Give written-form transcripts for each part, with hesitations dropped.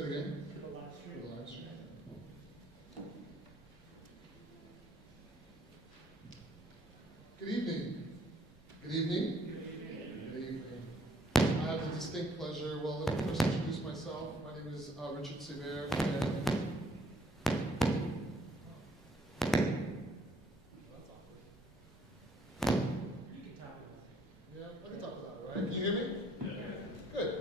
Say it again. To the live stream. To the live stream. Good evening. Good evening. Good evening. I have the distinct pleasure, well, let me first introduce myself. My name is Richard Sever, and I can talk about it, right? Can you hear me? Yeah. Good.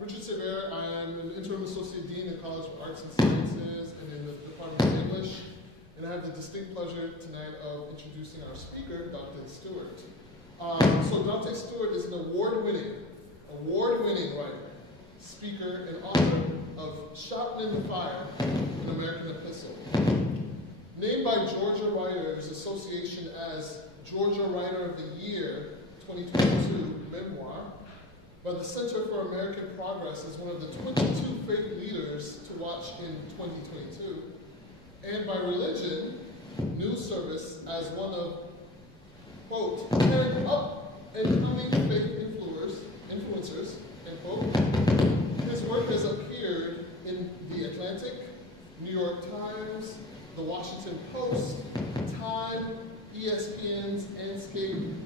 Richard Sever, I am an interim associate dean in the College of Arts and Sciences and in the Department of English. And I have the distinct pleasure tonight of introducing our speaker, Danté Stewart. So Danté Stewart is an award-winning writer, speaker, and author of Shoutin, an American Epistle. Named by Georgia Writers Association as Georgia Writer of the Year 2022 memoir, by the Center for American Progress as one of the 22 faith leaders to watch in 2022, and by Religion News Service as one of, quote, 10 up-and-coming faith influencers, end quote. His work has appeared in The Atlantic, New York Times, The Washington Post, Time, ESPN's Landscape,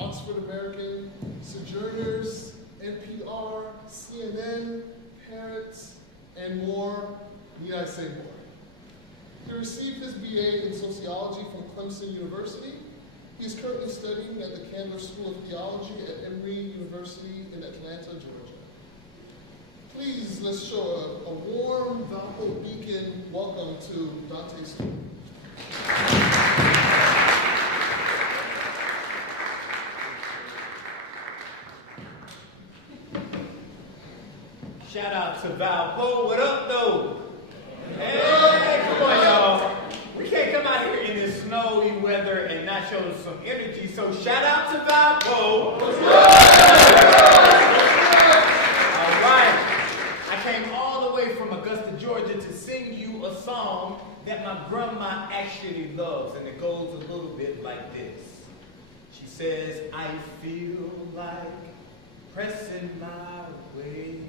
Oxford American, Sojourners, NPR, CNN, Parents, and more. Need I say more? He received his BA in sociology from Clemson University. He's currently studying at the Candler School of Theology at Emory University in Atlanta, Georgia. Please, let's show a warm Valpo Beacon welcome to Danté Stewart. Shout out to Valpo. What up, though? Hey, come on, y'all. We can't come out here in this snowy weather and not show some energy, so shout out to Valpo. All right. I came all the way from Augusta, Georgia to sing you a song that my grandma actually loves, and it goes a little bit like this. She says, I feel like pressing my way.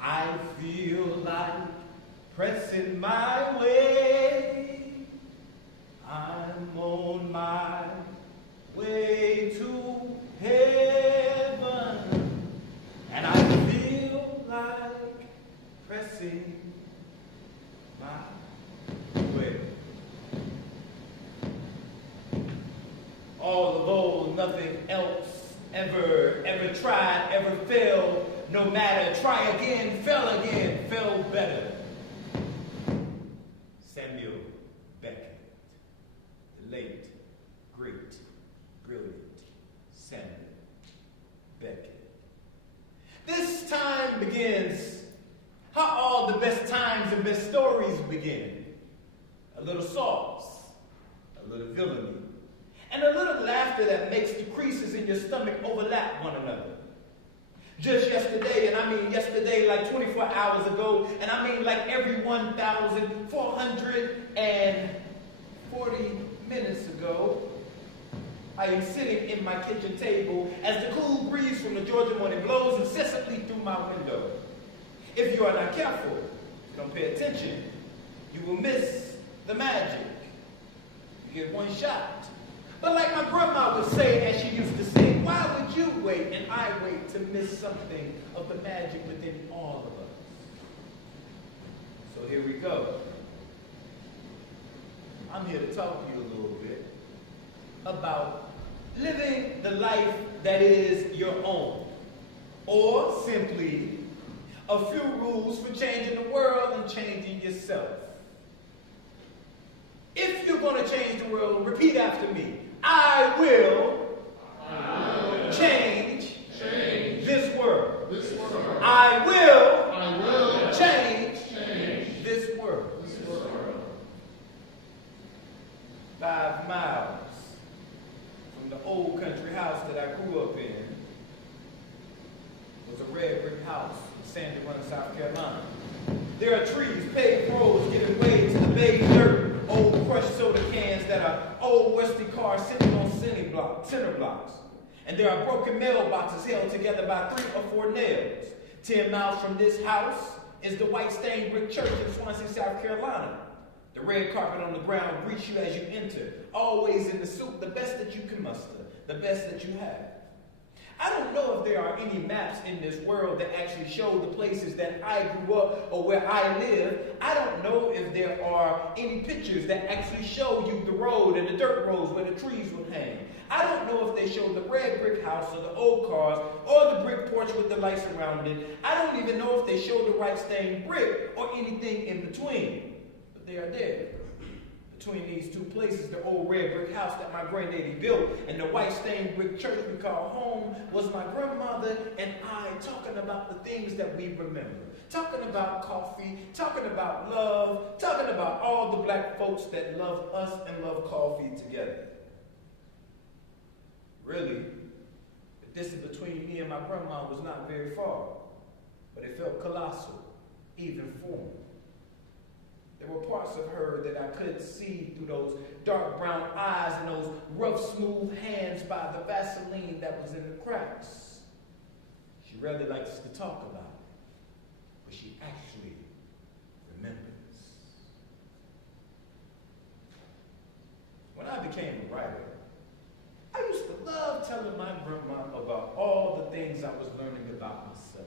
I feel like pressing my way. I'm on my way to heaven. And I feel like pressing my way. All of old, nothing else ever tried, ever failed. No matter, try again, fell better. Samuel Beckett, the late, great, brilliant Samuel Beckett. This time begins how all the best times and best stories begin. A little sauce, a little villainy, and a little laughter that makes the creases in your stomach overlap one another. Just yesterday, and I mean yesterday like 24 hours ago, and I mean like every 1,440 minutes ago, I am sitting in my kitchen table as the cool breeze from the Georgia morning blows incessantly through my window. If you are not careful, don't pay attention, you will miss the magic. You get one shot. But like my grandma would say, as she used to say, why would you wait and I wait to miss something of the magic within all of us? So here we go. I'm here to talk to you a little bit about living the life that is your own, or simply a few rules for changing the world and changing yourself. If you're going to change the world, repeat after me. I will change this world. I will change this world. 5 miles from the old country house that I grew up in was a red brick house in Sandy Run, South Carolina. There are trees, paved roads giving way to the beige dirt, old crushed soda cans that are old rusty cars sitting on center blocks. And there are broken mailboxes held together by 3 or 4 nails. 10 miles from this house is the white stained brick church in Swansea, South Carolina. The red carpet on the ground greets you as you enter, always in the suit, the best that you can muster, the best that you have. I don't know if there are any maps in this world that actually show the places that I grew up or where I live. I don't know if there are any pictures that actually show you the road and the dirt roads where the trees would hang. I don't know if they show the red brick house or the old cars or the brick porch with the lights around it. I don't even know if they show the white stained brick or anything in between. But they are there. Between these two places, the old red brick house that my granddaddy built and the white stained brick church we call home was my grandmother and I talking about the things that we remember. Talking about coffee, talking about love, talking about all the black folks that love us and love coffee together. Really, the distance between me and my grandma was not very far, but it felt colossal, even formal. There were parts of her that I could see through those dark brown eyes and those rough, smooth hands by the Vaseline that was in the cracks. She rarely likes to talk about it, but she actually remembers. When I became a writer, I used to love telling my grandma about all the things I was learning about myself.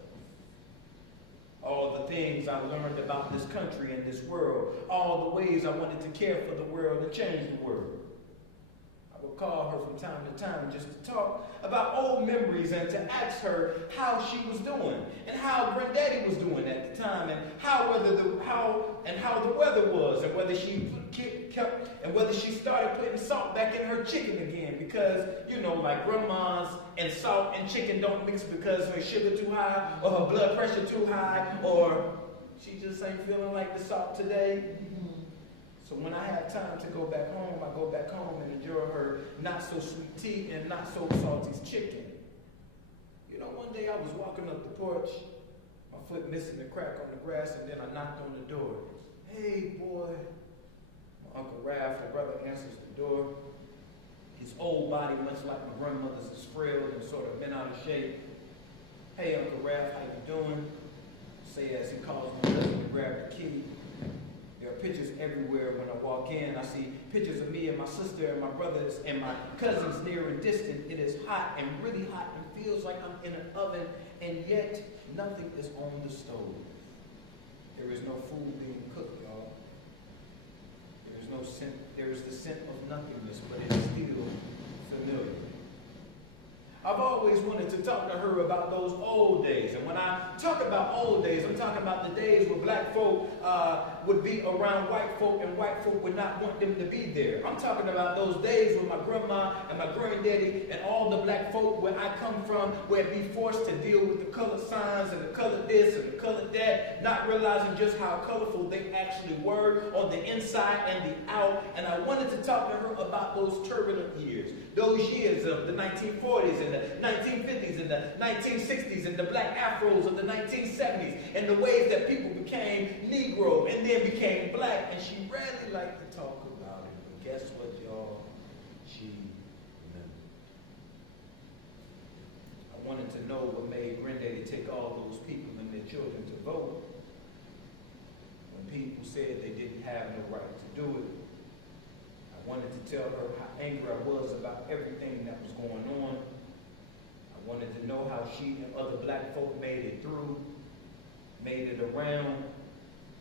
All the things I learned about this country and this world. All the ways I wanted to care for the world and change the world. I would call her from time to time just to talk about old memories and to ask her how she was doing and how Granddaddy was doing at the time and how the weather was and whether she started putting salt back in her chicken again because, like grandmas and salt and chicken don't mix because her sugar too high or her blood pressure too high or she just ain't feeling like the salt today. So when I have time to go back home, I go back home and enjoy her not so sweet tea and not so salty chicken. One day I was walking up the porch, my foot missing the crack on the grass, and then I knocked on the door. Hey, boy. My Uncle Raph, my brother, answers the door. His old body, much like my grandmother's, is frail and sort of bent out of shape. Hey, Uncle Raph, how you doing? Say as he calls my husband to grab the key. There are pictures everywhere when I walk in. I see pictures of me and my sister and my brothers and my cousins near and distant. It is hot and really hot and feels like I'm in an oven, and yet nothing is on the stove. There is no food being cooked, y'all. There is no scent. There is the scent of nothingness, but it is still familiar. I've always wanted to talk to her about those old days. And when I talk about old days, I'm talking about the days where black folk would be around white folk and white folk would not want them to be there. I'm talking about those days when my grandma and my granddaddy and all the black folk where I come from would be forced to deal with the color signs and the color this and the color that, not realizing just how colorful they actually were on the inside and the out. And I wanted to talk to her about those turbulent years, those years of the 1940s and the 1950s and the 1960s and the black afros of the 1970s and the ways that people became Negro and then became black. And she rarely liked to talk about it. But guess what, y'all? She remembered. I wanted to know what made Granddaddy take all those people and their children to vote when people said they didn't have no right to do it. I wanted to tell her how angry I was about everything that was going on. I wanted to know how she and other black folk made it through, made it around,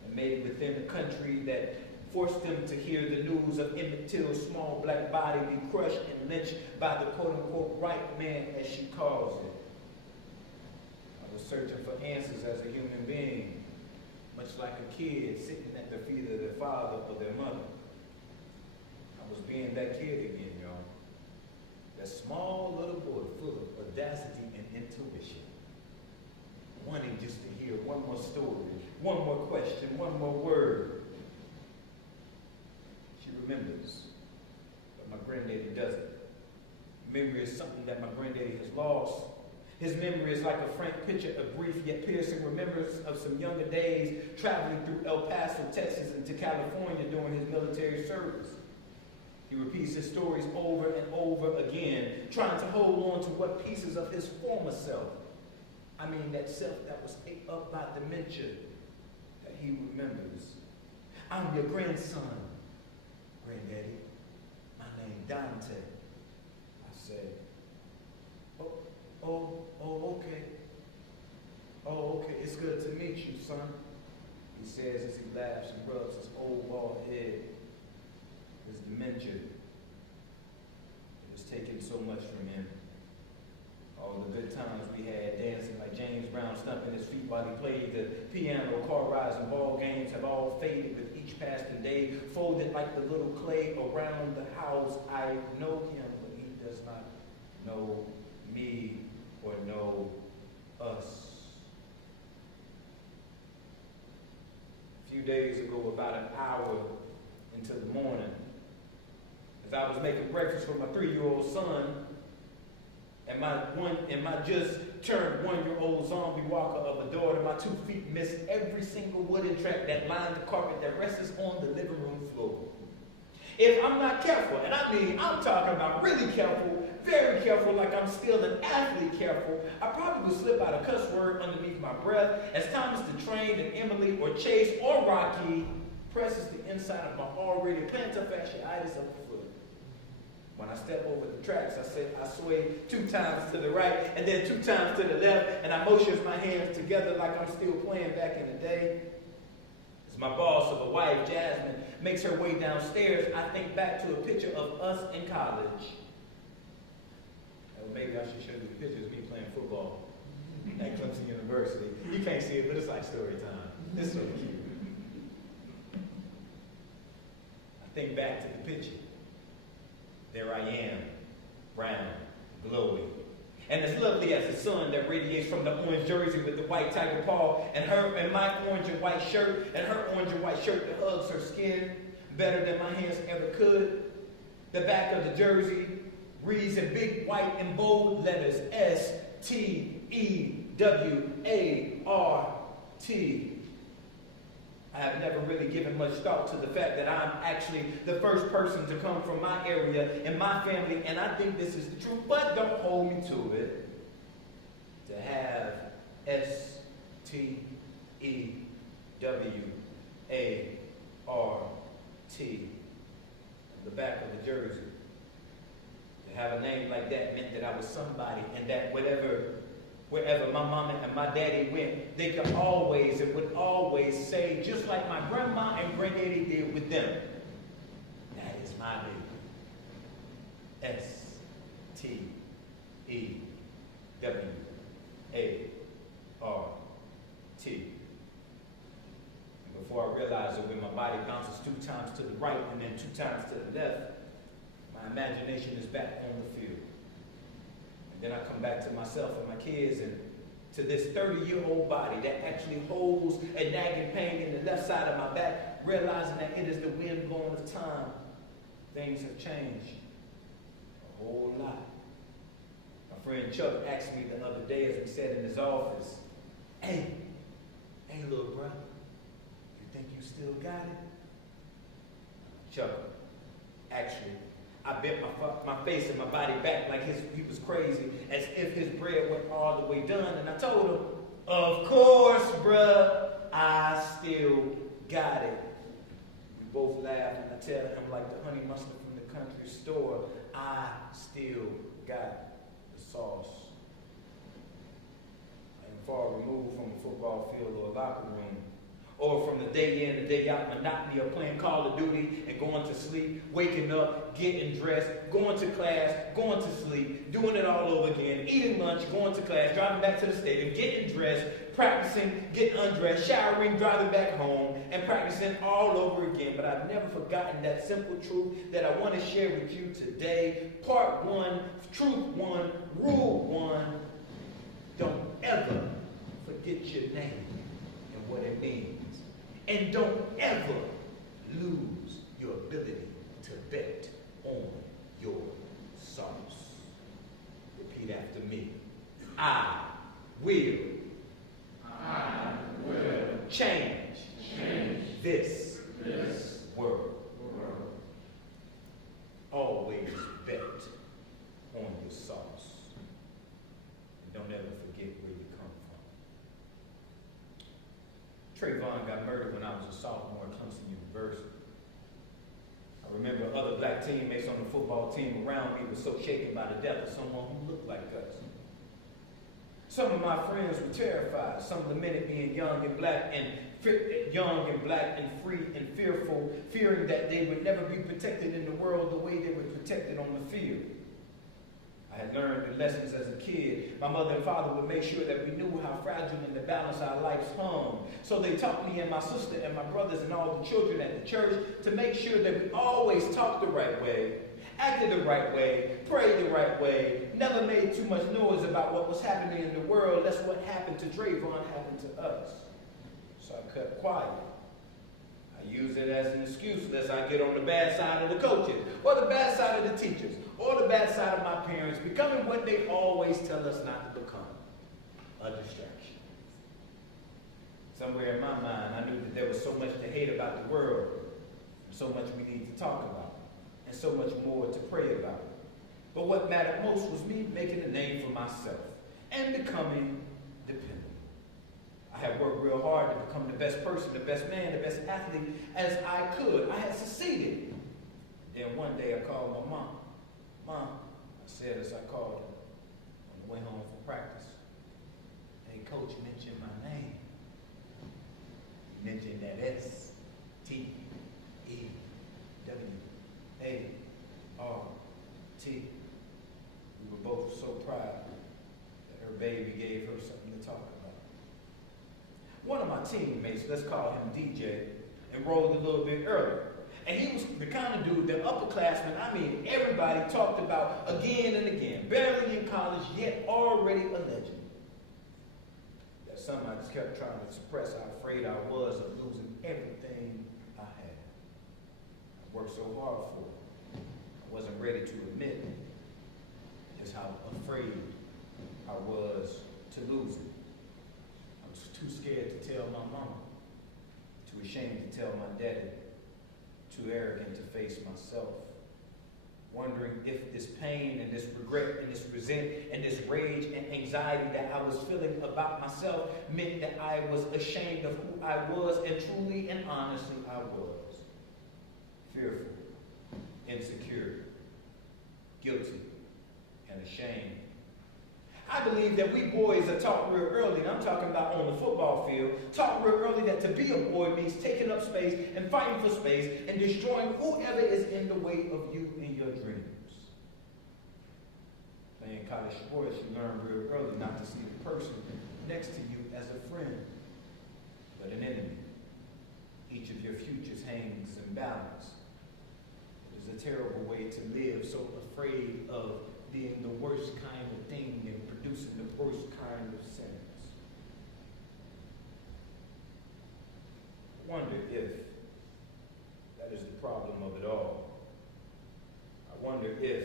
and made it within the country that forced them to hear the news of Emmett Till's small black body be crushed and lynched by the quote-unquote right man, as she calls it. I was searching for answers as a human being, much like a kid sitting at the feet of their father or their mother. I was being that kid again, y'all. That small little boy full of audacity and intuition. Wanting just to hear one more story, one more question, one more word. She remembers, but my granddaddy doesn't. Memory is something that my granddaddy has lost. His memory is like a frank picture of brief yet piercing remembrance of some younger days traveling through El Paso, Texas into California during his military service. He repeats his stories over and over again, trying to hold on to what pieces of his former self I mean that self that was ate up by dementia that he remembers. I'm your grandson, granddaddy. My name Danté. I said, okay. Oh, okay, it's good to meet you, son. He says as he laughs and rubs his old bald head. His dementia was taking so much from him. All the good times we had dancing like James Brown, stumping his feet while he played the piano, car rides and ball games have all faded with each passing day, folded like the little clay around the house. I know him, but he does not know me or know us. A few days ago, about an hour into the morning, as I was making breakfast for my 3-year-old son, and my just turned 1-year-old zombie walker of a daughter, my 2 feet missed every single wooden track that lined the carpet that rests on the living room floor. If I'm not careful, and I mean I'm talking about really careful, very careful, like I'm still an athlete careful, I probably would slip out a cuss word underneath my breath as Thomas the Train and Emily or Chase or Rocky presses the inside of my already plantar fasciitis of the foot. When I step over the tracks, I sway 2 times to the right and then 2 times to the left, and I motion my hands together like I'm still playing back in the day. As my boss of a wife, Jasmine, makes her way downstairs, I think back to a picture of us in college. Maybe I should show you the pictures of me playing football at Clemson University. You can't see it, but it's like story time. It's so cute. I think back to the picture. There I am, brown, glowing. And as lovely as the sun that radiates from the orange jersey with the white tiger paw, and my orange and white shirt, and her orange and white shirt that hugs her skin better than my hands ever could. The back of the jersey reads in big white and bold letters, STEWART. I have never really given much thought to the fact that I'm actually the first person to come from my area and my family, and I think this is the truth, but don't hold me to it. To have STEWART on the back of the jersey. To have a name like that meant that I was somebody, and that wherever my mama and my daddy went, they could always and would always say, just like my grandma and granddaddy did with them, that is my baby. STEWART. And before I realized it, when my body bounces 2 times to the right and then 2 times to the left, my imagination is back on the field. And then I come back to myself and my kids and to this 30-year-old body that actually holds a nagging pain in the left side of my back, realizing that it is the wind blowing of time. Things have changed a whole lot. My friend Chuck asked me the other day as we sat in his office, hey little brother, you think you still got it? Chuck, actually, I bent my face and my body back like he was crazy, as if his bread went all the way done. And I told him, of course, bruh, I still got it. We both laughed, and I tell him like the honey mustard from the country store, I still got the sauce. I am far removed from a football field or a locker room, or from the day in and day out monotony of playing Call of Duty and going to sleep, waking up, getting dressed, going to class, going to sleep, doing it all over again, eating lunch, going to class, driving back to the stadium, getting dressed, practicing, getting undressed, showering, driving back home, and practicing all over again. But I've never forgotten that simple truth that I want to share with you today. Part 1, truth 1, rule 1, don't ever forget your name and what it means. And don't ever lose your ability to bet on your sauce. Repeat after me. I will change this world. Always bet on your sauce. And don't ever forget where you come from. Trayvon got murdered when I was a sophomore at Clemson University. I remember other black teammates on the football team around me were so shaken by the death of someone who looked like us. Some of my friends were terrified, some of the men being young and black and free and fearful, fearing that they would never be protected in the world the way they were protected on the field. I had learned the lessons as a kid. My mother and father would make sure that we knew how fragile and the balance our lives hung. So they taught me and my sister and my brothers and all the children at the church to make sure that we always talked the right way, acted the right way, prayed the right way, never made too much noise about what was happening in the world. That's what happened to Trayvon happened to us. So I kept quiet. I use it as an excuse lest I get on the bad side of the coaches, or the bad side of the teachers, or the bad side of my parents, becoming what they always tell us not to become, a distraction. Somewhere in my mind, I knew that there was so much to hate about the world, and so much we need to talk about, and so much more to pray about. But what mattered most was me making a name for myself and becoming dependent. I had worked real hard to become the best person, the best man, the best athlete as I could. I had succeeded. Then one day I called my mom. Mom, I said as I called her on the way home from practice, hey, coach mentioned my name. Mentioned that S-T-E-W-A-R-T. We were both so proud that her baby gave her something to talk about. One of my teammates, let's call him DJ, enrolled a little bit earlier. And he was the kind of dude that upperclassmen, everybody talked about again and again. Barely in college, yet already a legend. That something I just kept trying to suppress how afraid I was of losing everything I had. I worked so hard for it. I wasn't ready to admit just how afraid I was to lose it. I was too scared to tell my mama, too ashamed to tell my daddy, too arrogant to face myself, wondering if this pain and this regret and this resentment and this rage and anxiety that I was feeling about myself meant that I was ashamed of who I was, and truly and honestly I was. Fearful, insecure, guilty, and ashamed. I believe that we boys are taught real early, and I'm talking about on the football field, taught real early that to be a boy means taking up space and fighting for space and destroying whoever is in the way of you and your dreams. Playing college sports, you learn real early not to see the person next to you as a friend, but an enemy. Each of your futures hangs in balance. It is a terrible way to live, so afraid of being the worst kind of thing and producing the worst kind of sins. I wonder if that is the problem of it all. I wonder if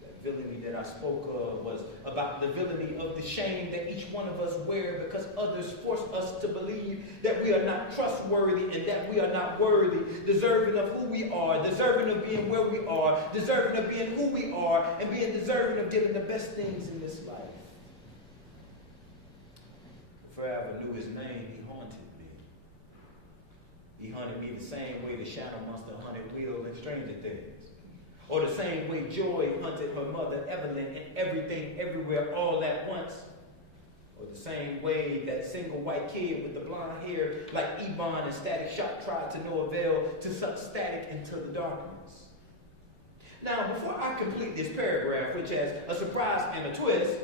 that villainy that I spoke of was about the villainy of the shame that each one of us wear because others force us to believe that we are not trustworthy and that we are not worthy, deserving of who we are, deserving of being where we are, deserving of being who we are, and being deserving of getting the best things in this life. Before I ever knew his name, he haunted me. He haunted me the same way the shadow monster hunted Will in Stranger Things. Or the same way Joy hunted her mother Evelyn in Everything, Everywhere, All at Once. Or the same way that single white kid with the blonde hair like Ebon and Static Shock tried to no avail to suck Static into the darkness. Now, before I complete this paragraph, which has a surprise and a twist,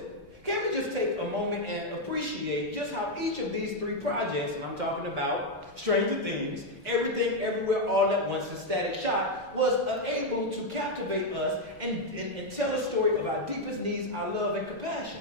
can we just take a moment and appreciate just how each of these three projects, and I'm talking about Stranger Things, Everything, Everywhere, All at Once, and Static Shock, was able to captivate us and tell a story of our deepest needs, our love, and compassion.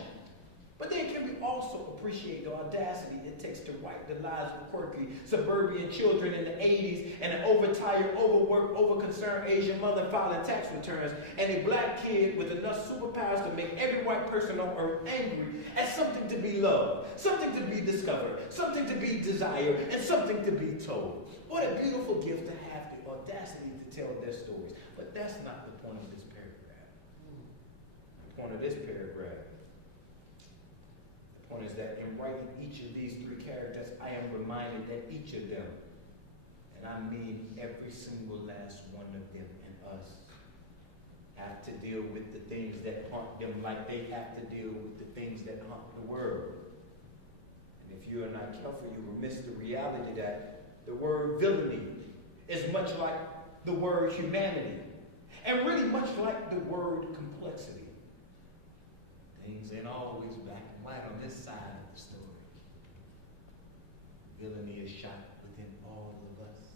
But then can we also appreciate the audacity it takes to write the lives of quirky suburban children in the 80s and an overtired, overworked, overconcerned Asian mother filing tax returns and a black kid with enough superpowers to make every white person on earth angry at something to be loved, something to be discovered, something to be desired, and something to be told. What a beautiful gift to have the audacity to tell their stories. But that's not the point of this paragraph. The point of this paragraph is that in writing each of these three characters, I am am reminded that each of them, and I mean every single last one of them and us, have to deal with the things that haunt them like they have to deal with the things that haunt the world. And if you are not careful, you will miss the reality that the word villainy is much like the word humanity, and really much like the word complexity. Things ain't always black and white on this side of the story. Villainy is shot within all of us.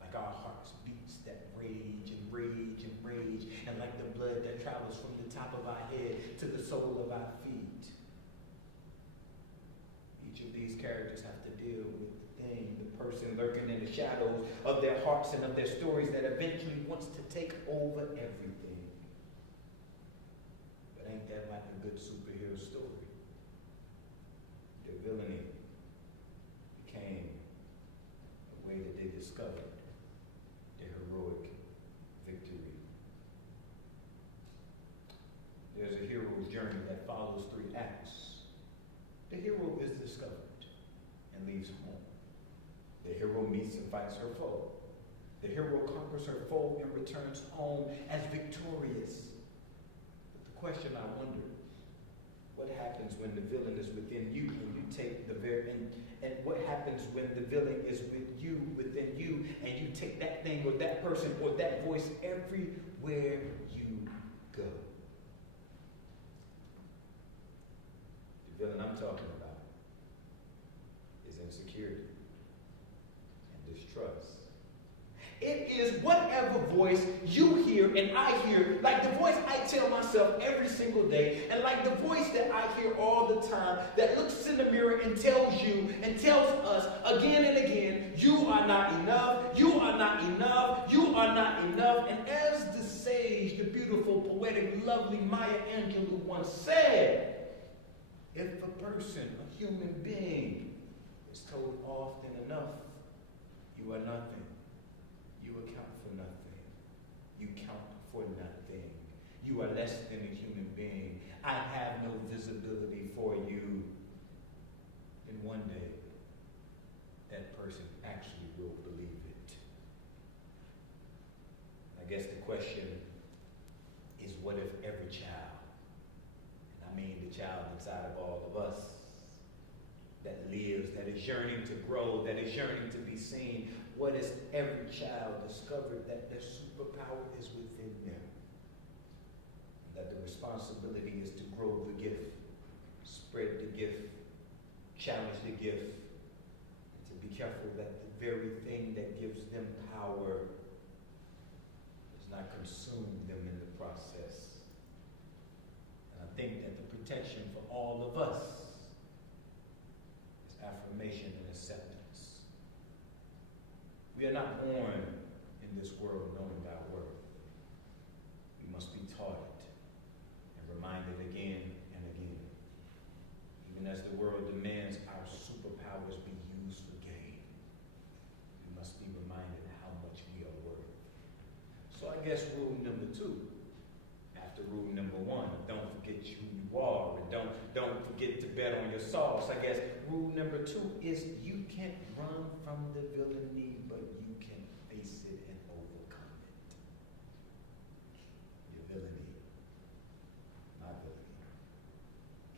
Like our hearts beats that rage and rage and rage, and like the blood that travels from the top of our head to the sole of our feet. Each of these characters have to deal with the thing, the person lurking in the shadows of their hearts and of their stories that eventually wants to take over everything. But ain't that like a good superhero story? Their villainy became a way that they discovered their heroic victory. There's a hero's journey that follows 3 acts. The hero is discovered and leaves home. The hero meets and fights her foe. The hero conquers her foe and returns home as victorious. But the question I wonder, what happens when the villain is within you and you take the and what happens when the villain is within you and you take that thing or that person or that voice everywhere you go? The villain I'm talking about is insecurity and distrust. It is whatever voice you hear and I hear, like the voice I tell myself every single day, and like the voice that I hear all the time that looks in the mirror and tells you and tells us again and again, you are not enough, you are not enough, you are not enough. And as the sage, the beautiful, poetic, lovely Maya Angelou once said, if a person, a human being, is told often enough, you are nothing, you account for nothing, you count for nothing, you are less than a human being, I have no visibility for you, then one day, that person actually will believe it. I guess the question is, what if every child, and I mean the child inside of all of us, that lives, that is yearning to grow, that is yearning to be seen, what if every child discovered that their superpower is within them? And that the responsibility is to grow the gift, spread the gift, challenge the gift, and to be careful that the very thing that gives them power does not consume them in the process. And I think that the protection for all of us is affirmation and acceptance. We are not born in this world knowing our worth. We must be taught it and reminded again and again. Even as the world demands our superpowers be used for gain, we must be reminded how much we are worth. So I guess rule number 2, after rule number 1, don't forget who you are, and don't forget to bet on your sauce. I guess rule number 2 is you can't run from the villainy, but you can face it and overcome it. Your villainy, my villainy,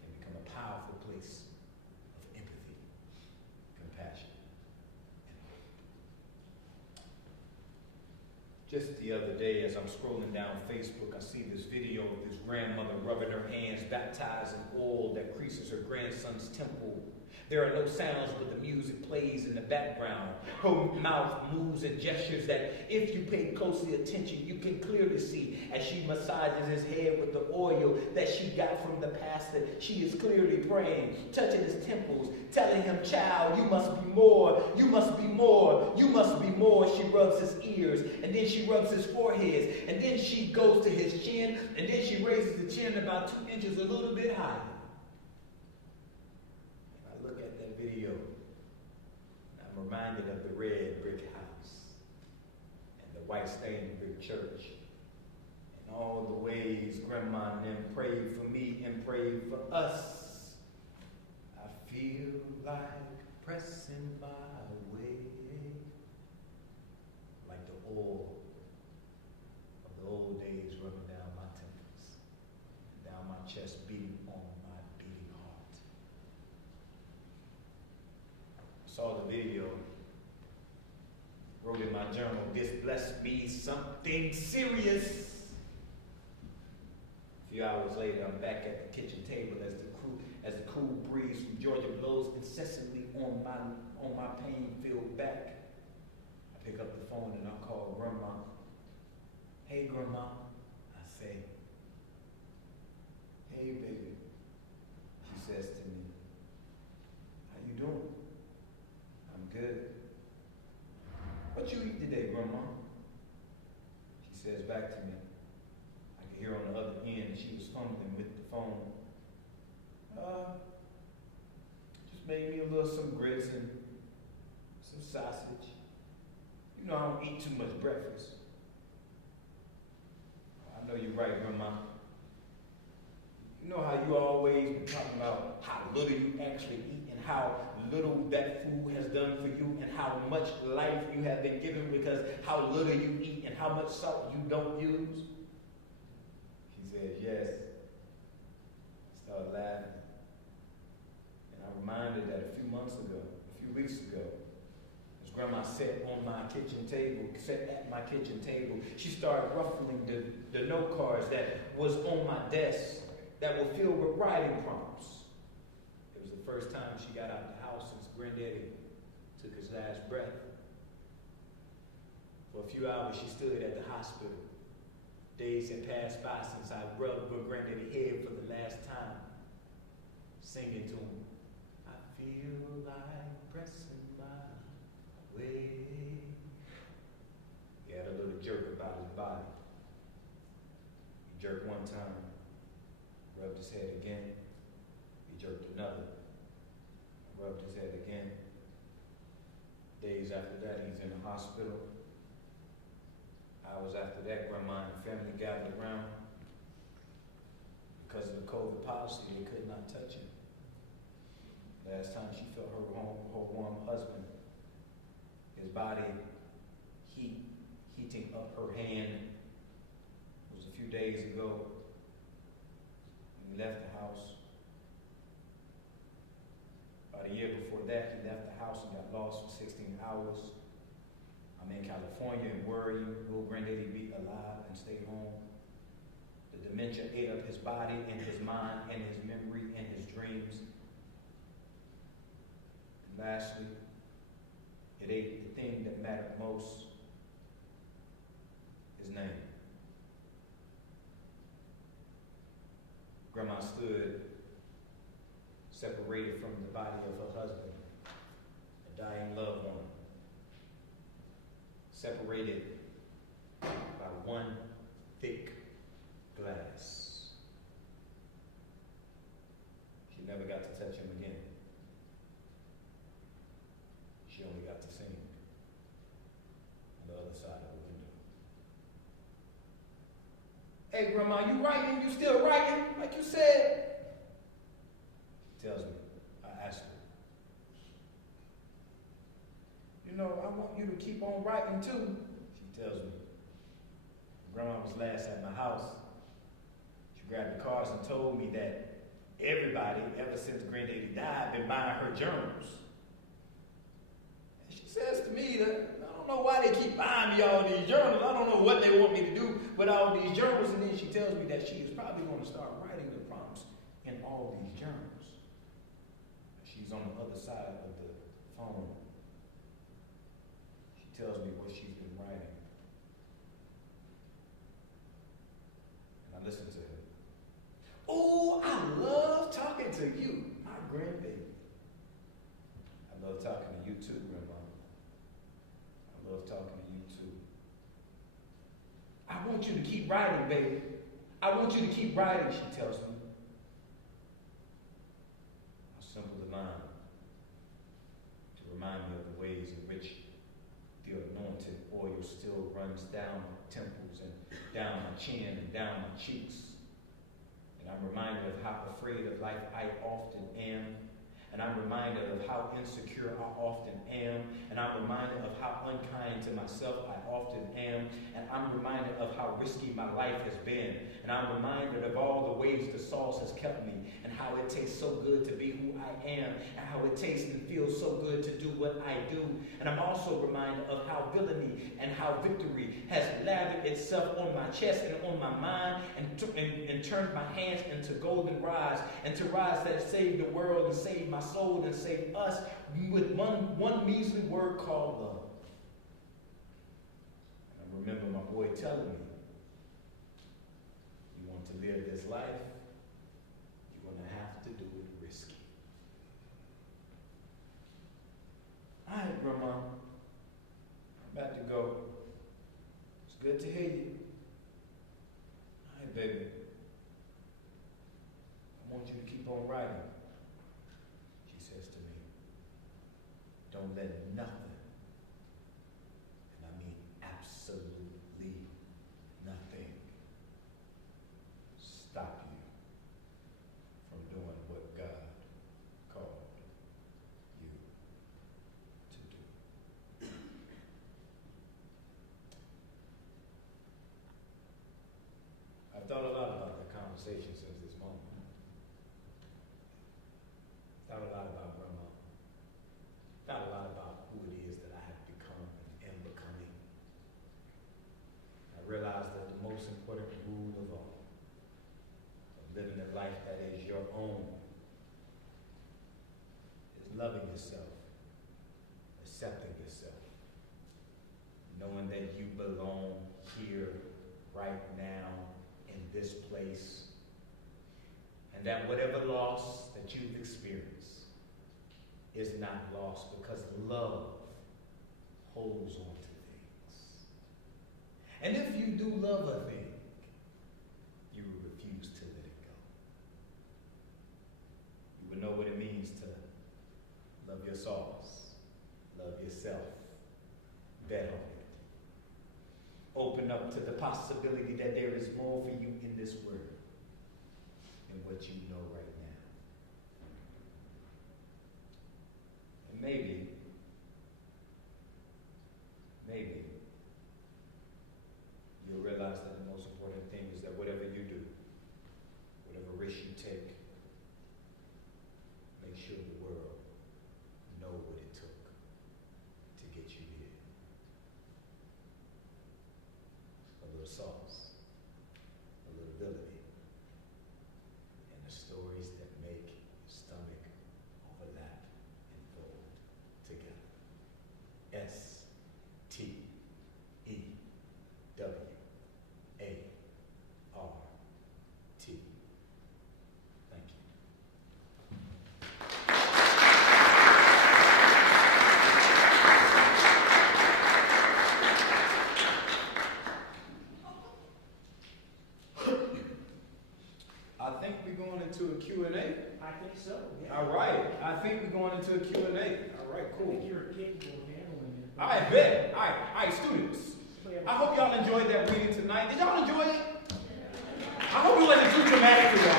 can become a powerful place of empathy, compassion, and hope. Just the other day, as I'm scrolling down Facebook, I see this video of this grandmother rubbing her hands baptized in oil that creases her grandson's temple. There are no sounds, but the music plays in the background. Her mouth moves and gestures that, if you pay closely attention, you can clearly see as she massages his head with the oil that she got from the pastor. She is clearly praying, touching his temples, telling him, child, you must be more, you must be more, you must be more. She rubs his ears, and then she rubs his forehead, and then she goes to his chin, and then she raises the chin about 2 inches a little bit higher. Video, I'm reminded of the red brick house and the white stained brick church and all the ways Grandma and them prayed for me and prayed for us. I feel like pressing my way, like the oil of the old days running down my temples, down my chest, beating on my beating heart. I saw the video, wrote in my journal, this blessed me something serious. A few hours later, I'm back at the kitchen table as the cool breeze from Georgia blows incessantly on my pain-filled back. I pick up the phone and I call Grandma. Hey, Grandma, I say. Hey, baby, she says to me. How you doing? I'm good. What you eat today, Grandma? She says back to me. I can hear on the other end she was fumbling with the phone. Just made me some grits and some sausage. You know I don't eat too much breakfast. I know you're right, Grandma. You know how you always been talking about how little you actually eat and how little that food has done for you and how much life you have been given because how little you eat and how much salt you don't use? She said, yes. I started laughing. And I reminded that a few weeks ago, as Grandma sat at my kitchen table, she started ruffling the note cards that was on my desk that were filled with writing prompts. It was the first time she got out of the house since Granddaddy took his last breath. For a few hours, she stood at the hospital. Days had passed by since I rubbed her Granddaddy's head for the last time, singing to him, I feel like pressing my way. He had a little jerk about his body. He jerked one time, rubbed his head again. He jerked another, rubbed his head again. Days after that, he's in the hospital. Hours after that, Grandma and the family gathered around. Because of the COVID policy, they could not touch him. Last time she felt her warm husband, his body heating up her hand, was a few days ago. He left the house. About a year before that, he left the house and got lost for 16 hours. I'm in California and worrying, will Granddaddy be alive and stay home? The dementia ate up his body and his mind and his memory and his dreams. And lastly, it ate the thing that mattered most, his name. Grandma stood separated from the body of her husband, a dying loved one, separated by one thick glass. She never got to touch him again. She only got to sing on the other side of the window. Hey, Grandma, you writing? You still writing? Like you said? She tells me. I ask her. You know, I want you to keep on writing too. She tells me. Grandma was last at my house. She grabbed the cards and told me that everybody, ever since Granddaddy died, been buying her journals. And she says to me that I don't know why they keep buying me all these journals. I don't know what they want me to do with all these journals. And then she tells me that she is probably going to start writing the prompts in all these journals. She's on the other side of the phone. She tells me what she's been writing. And I listen to her. Oh, I love talking to you, my grandbaby. I love talking to you too, Grandma. I love talking to you too. I want you to keep writing, baby. I want you to keep writing, she tells me. How simple the mind to remind me of the ways in which the anointed oil still runs down my temples and down my chin and down my cheeks. And I'm reminded of how afraid of life I often am, And I'm reminded of how insecure I often am. And I'm reminded of how unkind to myself I often am. And I'm reminded of how risky my life has been. And I'm reminded of all the ways the sauce has kept me. And how it tastes so good to be who I am. And how it tastes and feels so good to do what I do. And I'm also reminded of how villainy and how victory has lathered itself on my chest and on my mind. And turned my hands into golden rods. And to rods that saved the world and saved my soul and save us with one measly word called love. And I remember my boy telling me, you want to live this life, you're going to have to do it risky. All right, Grandma, I'm about to go. It's good to hear you. All right, baby. I want you to keep on writing. Don't let nothing, and I mean absolutely nothing, stop you from doing what God called you to do. I've thought a lot about the conversation since this moment. Thought a lot about Grandma. Thought a lot about who it is that I have become and am becoming. I realized that the most important rule of all, of living a life that is your own, is loving yourself, accepting yourself, knowing that you belong here, right now, in this place, and that whatever loss that you've experienced is not lost because love holds on to things. And if you do love a thing, you will refuse to let it go. You will know what it means to love your sauce, love yourself, bet on it. Open up to the possibility that there is more for you in this world than what you know right now. Maybe you'll realize that the most important thing is that whatever you do, whatever risk you take, make sure the world know what it took to get you here. A little sauce, a little ability, and the stories that make your stomach overlap and fold together. S-T-E-W-A-R-T. Thank you. I think we're going into a Q&A. I think so. Yeah. All right. I think we're going into a Q&A. All right, I cool. think you're capable of handling it. All right, bet. All right, students. I hope y'all enjoyed that reading tonight. Did y'all enjoy it? I hope it wasn't too dramatic for y'all.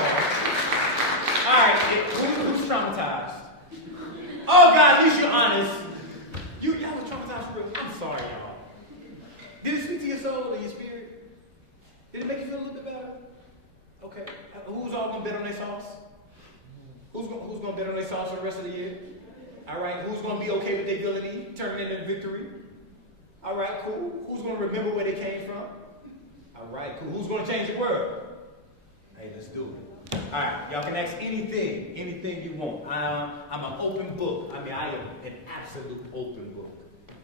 All right, who's traumatized? Oh, God, at least you're honest. Y'all were traumatized for real. I'm sorry, y'all. Did it speak to your soul or your spirit? Did it make you feel a little bit better? Okay. Who's all going to bet on their sauce? Who's going to bet on their sauce for the rest of the year? All right. Who's going to be okay with their ability, turning it into victory? All right, cool. Who's going to remember where they came from? All right, cool. Who's going to change the world? Hey, let's do it. All right. Y'all can ask anything you want. I'm an open book. I mean, I am an absolute open book.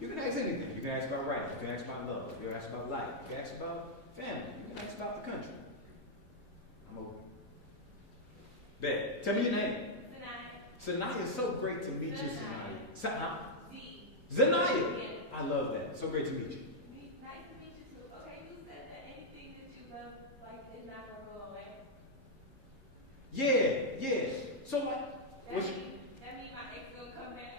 You can ask anything. You can ask about rights. You can ask about love. You can ask about life. You can ask about family. You can ask about the country. I'm open. Bet. Tell me your name. Sanaya. It's so great to meet you, Sanaya. Zanaya. I love that. So great to meet you. Nice to meet you too. Okay, you said that anything that you love, like, is not going to go away. Yeah. So like, That means my ex gonna come back.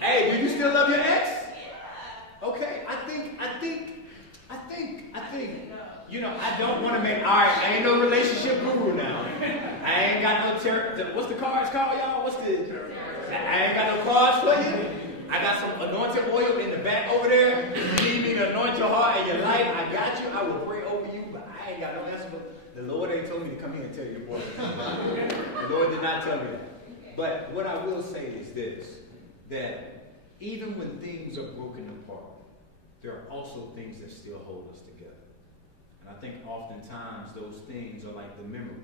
Hey, do you still love your ex? Yeah. Okay, I think. You know, I don't want to make. All right, I ain't no relationship guru now. I I ain't got no what's the cards called, y'all? I ain't got no cards for you. I got some anointed oil in the back over there. You need me to anoint your heart and your life. I got you. I will pray over you, but I ain't got no answer. The Lord ain't told me to come here and tell you, boy. The Lord did not tell me that. But what I will say is this, that even when things are broken apart, there are also things that still hold us together. And I think oftentimes those things are like the memories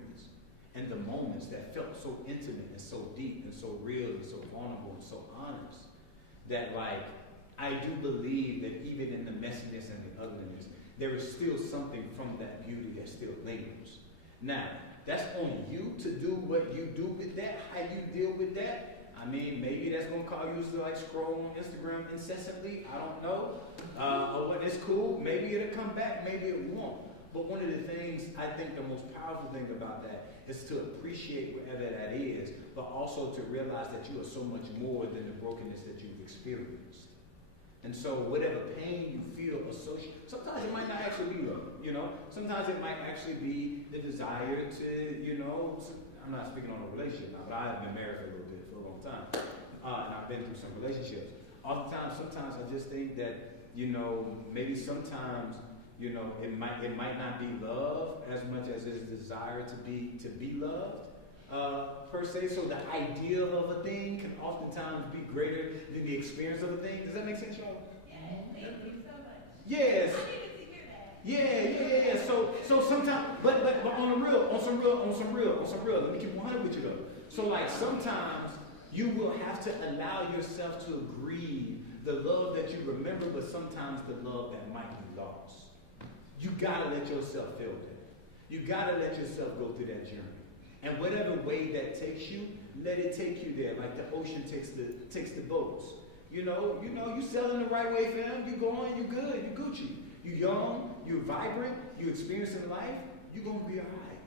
and the moments that felt so intimate and so deep and so real and so vulnerable and so honest, that like, I do believe that even in the messiness and the ugliness, there is still something from that beauty that still lingers. Now, that's on you to do what you do with that, how you deal with that. I mean, maybe that's going to cause you to like scroll on Instagram incessantly. I don't know. Or when it's cool, maybe it'll come back, maybe it won't. But one of the things, I think the most powerful thing about that is to appreciate whatever that is, but also to realize that you are so much more than the brokenness that you've experienced. And so whatever pain you feel associated, sometimes it might not actually be love, you know? Sometimes it might actually be the desire to, you know, I'm not speaking on a relationship now, but I have been married for a long time. And I've been through some relationships. Oftentimes, sometimes I just think that, you know, maybe sometimes, you know, it might not be love as much as it's desire to be loved, per se. So the idea of a thing can oftentimes be greater than the experience of a thing. Does that make sense, y'all? Yes, thank you so much. Yes. I needed to hear that. Yeah. So sometimes, but on some real, let me keep 100 with you though. So like sometimes you will have to allow yourself to grieve the love that you remember, but sometimes the love that might be lost. You gotta let yourself feel that. You gotta let yourself go through that journey. And whatever way that takes you, let it take you there. Like the ocean takes the boats. You know, you sailing the right way, fam. You going, you good, you Gucci. You young, you vibrant, you experiencing life, you're gonna be alright.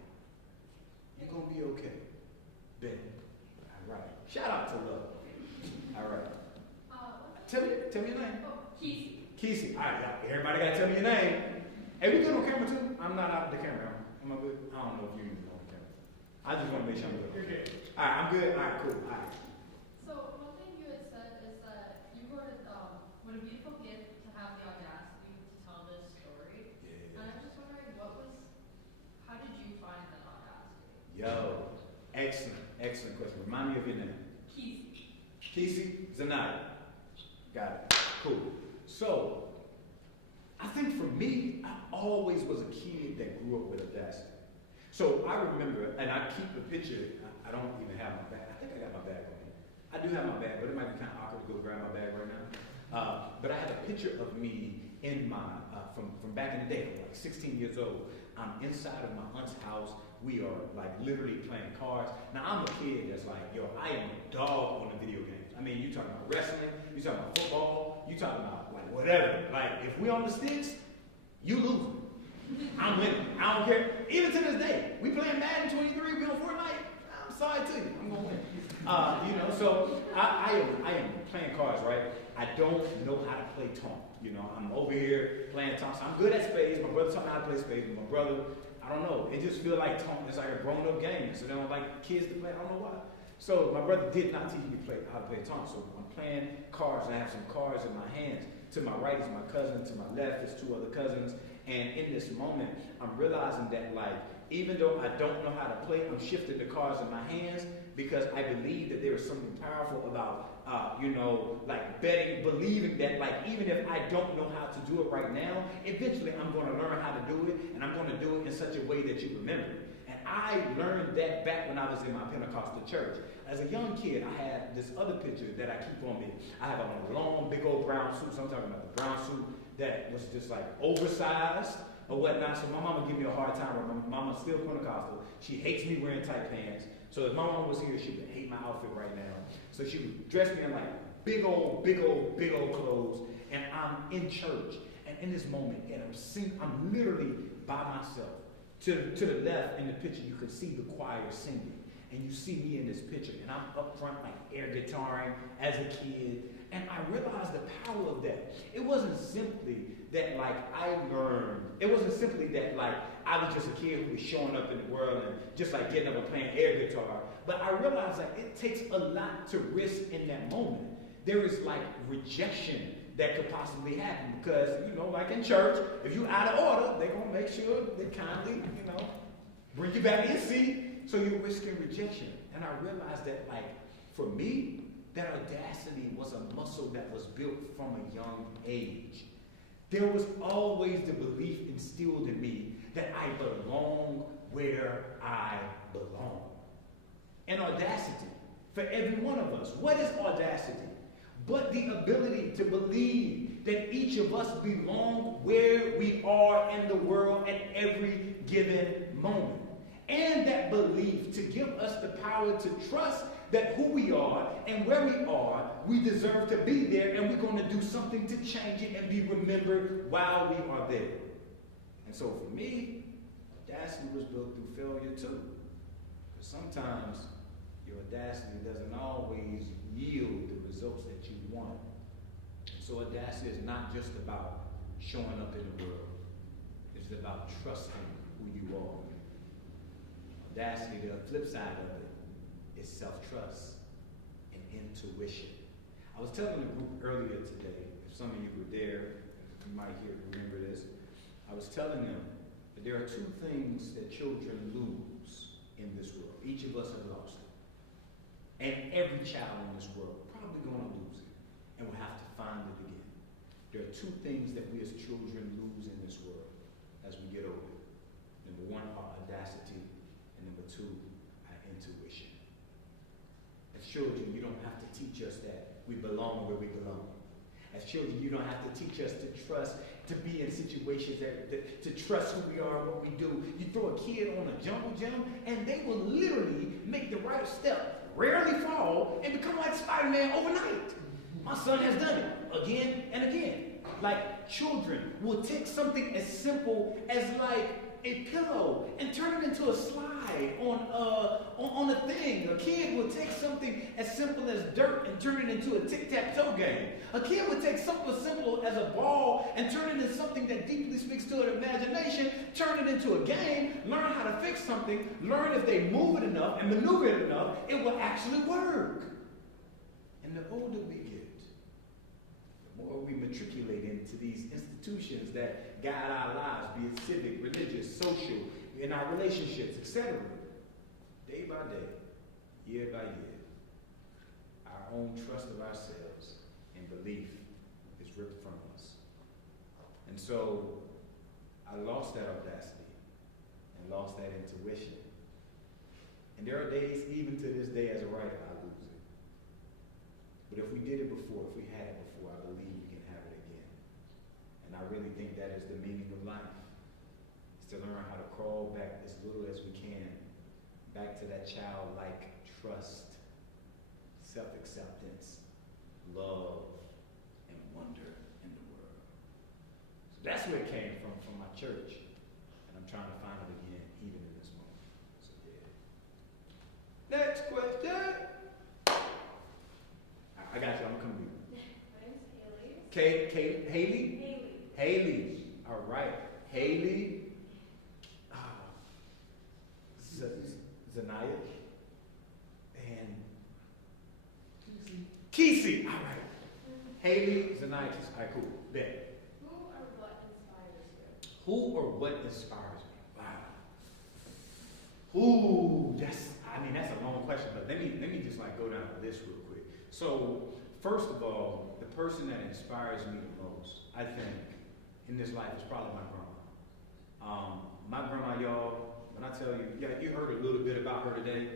You're gonna be okay. Ben. Alright. Shout out to love. Alright. Tell me your name. Kesey. Alright, everybody gotta tell me your name. Hey, we good on camera too? I'm not out the camera. Am I good? I don't know if you're on camera. I just want to make sure I'm good. Alright, I'm good. Alright, cool. Alright. So one thing you had said is that you wrote it, what a beautiful gift to have the audacity to tell this story. Yeah. And I'm just wondering, how did you find that audacity? Yo, excellent question. Remind me of your name. Kesey Zanaya. Got it. Cool. So, I think for me, I always was a kid that grew up with audacity. So I remember, and I keep the picture, I don't even have my bag. I think I got my bag on me. I do have my bag, but it might be kind of awkward to go grab my bag right now. But I had a picture of me in my, from back in the day, like 16 years old. I'm inside of my aunt's house. We are like literally playing cards. Now I'm a kid that's like, yo, I am a dog on the video games. I mean, you talking about wrestling, you talking about football, you talking about like whatever. Like if we on the sticks, you losing. I'm winning. I don't care. Even to this day, we playing Madden 23, we on Fortnite. I'm sorry to you, I'm gonna win. You know, so I am playing cards, right? I don't know how to play taunt. You know, I'm over here playing taunt. So I'm good at spades. My brother taught me how to play spades, but my brother, I don't know. It just feels like taunt is like a grown-up game. So they don't like kids to play. I don't know why. So my brother did not teach me how to play taunt. So I'm playing cards, and I have some cards in my hands. To my right is my cousin. To my left is two other cousins. And in this moment, I'm realizing that, like, even though I don't know how to play, I'm shifting the cards in my hands because I believe that there is something powerful about, you know, like betting, believing that, like, even if I don't know how to do it right now, eventually I'm going to learn how to do it, and I'm going to do it in such a way that you remember. And I learned that back when I was in my Pentecostal church. As a young kid, I had this other picture that I keep on me. I have on a long, big old brown suit. So I'm talking about the brown suit that was just like oversized or whatnot. So my mama give me a hard time. My mama's still Pentecostal. She hates me wearing tight pants. So if my mama was here, she would hate my outfit right now. So she would dress me in like big old clothes. And I'm in church. And in this moment, and I'm literally by myself. To the left in the picture, you can see the choir singing. And you see me in this picture. And I'm up front like air guitaring as a kid. And I realized the power of that. It wasn't simply that like I learned. It wasn't simply that like I was just a kid who was showing up in the world and just like getting up and playing air guitar. But I realized that it takes a lot to risk in that moment. There is like rejection that could possibly happen because, you know, like in church, if you're out of order, they're going to make sure they kindly, you know, bring you back in your seat. So you're risking rejection. And I realized that, like, for me, that audacity was a muscle that was built from a young age. There was always the belief instilled in me that I belong where I belong. And audacity, for every one of us, what is audacity? But the ability to believe that each of us belong where we are in the world at every given moment. And that belief to give us the power to trust that who we are and where we are, we deserve to be there, and we're going to do something to change it and be remembered while we are there. And so for me, audacity was built through failure too. Because sometimes your audacity doesn't always yield the results that you want. And so audacity is not just about showing up in the world. It's about trusting who you are. Audacity, the flip side of it, is self-trust and intuition. I was telling the group earlier today, if some of you were there, you might remember this. I was telling them that there are two things that children lose in this world. Each of us have lost it. And every child in this world probably going to lose it. And we'll have to find it again. There are two things that we as children lose in this world as we get older. Number one, our audacity. And number two, our intuition. As children, you don't have to teach us that we belong where we belong. As children, you don't have to teach us to trust, to be in situations to trust who we are and what we do. You throw a kid on a jungle gym, and they will literally make the right step, rarely fall, and become like Spider-Man overnight. My son has done it again and again. Like, children will take something as simple as like a pillow and turn it into a slide on a thing. A kid will take something as simple as dirt and turn it into a tic-tac-toe game. A kid would take something as simple as a ball and turn it into something that deeply speaks to their imagination, turn it into a game, learn how to fix something, learn if they move it enough and maneuver it enough, it will actually work. And the older we get, the more we matriculate into these institutions that guide our lives, be it civic, religious, social, in our relationships, etc. Day by day, year by year, our own trust of ourselves and belief is ripped from us. And so I lost that audacity and lost that intuition. And there are days, even to this day as a writer, I lose it. But if we did it before, if we had it before, I believe we can have it again. And I really think that is the meaning of life, is to learn how to crawl back as little as we can, back to that childlike trust, self-acceptance, love, and wonder in the world. So that's where it came from my church. And I'm trying to find it again, even in this moment. So yeah. Next question. I got you, I'm coming to you. My name's Haley. Haley? Haley. Haley. All right. Haley. Zanaya. And Kesey. All right. Haley, Zanaya, Kesey. All right, cool. Bet. Who or what inspires you? Who or what inspires me? Wow. Ooh, that's a long question, but let me just like go down the list real quick. So, first of all, the person that inspires me the most, I think, in this life is probably my grandma. My grandma, y'all, when I tell you, yeah, you heard a little bit about her today,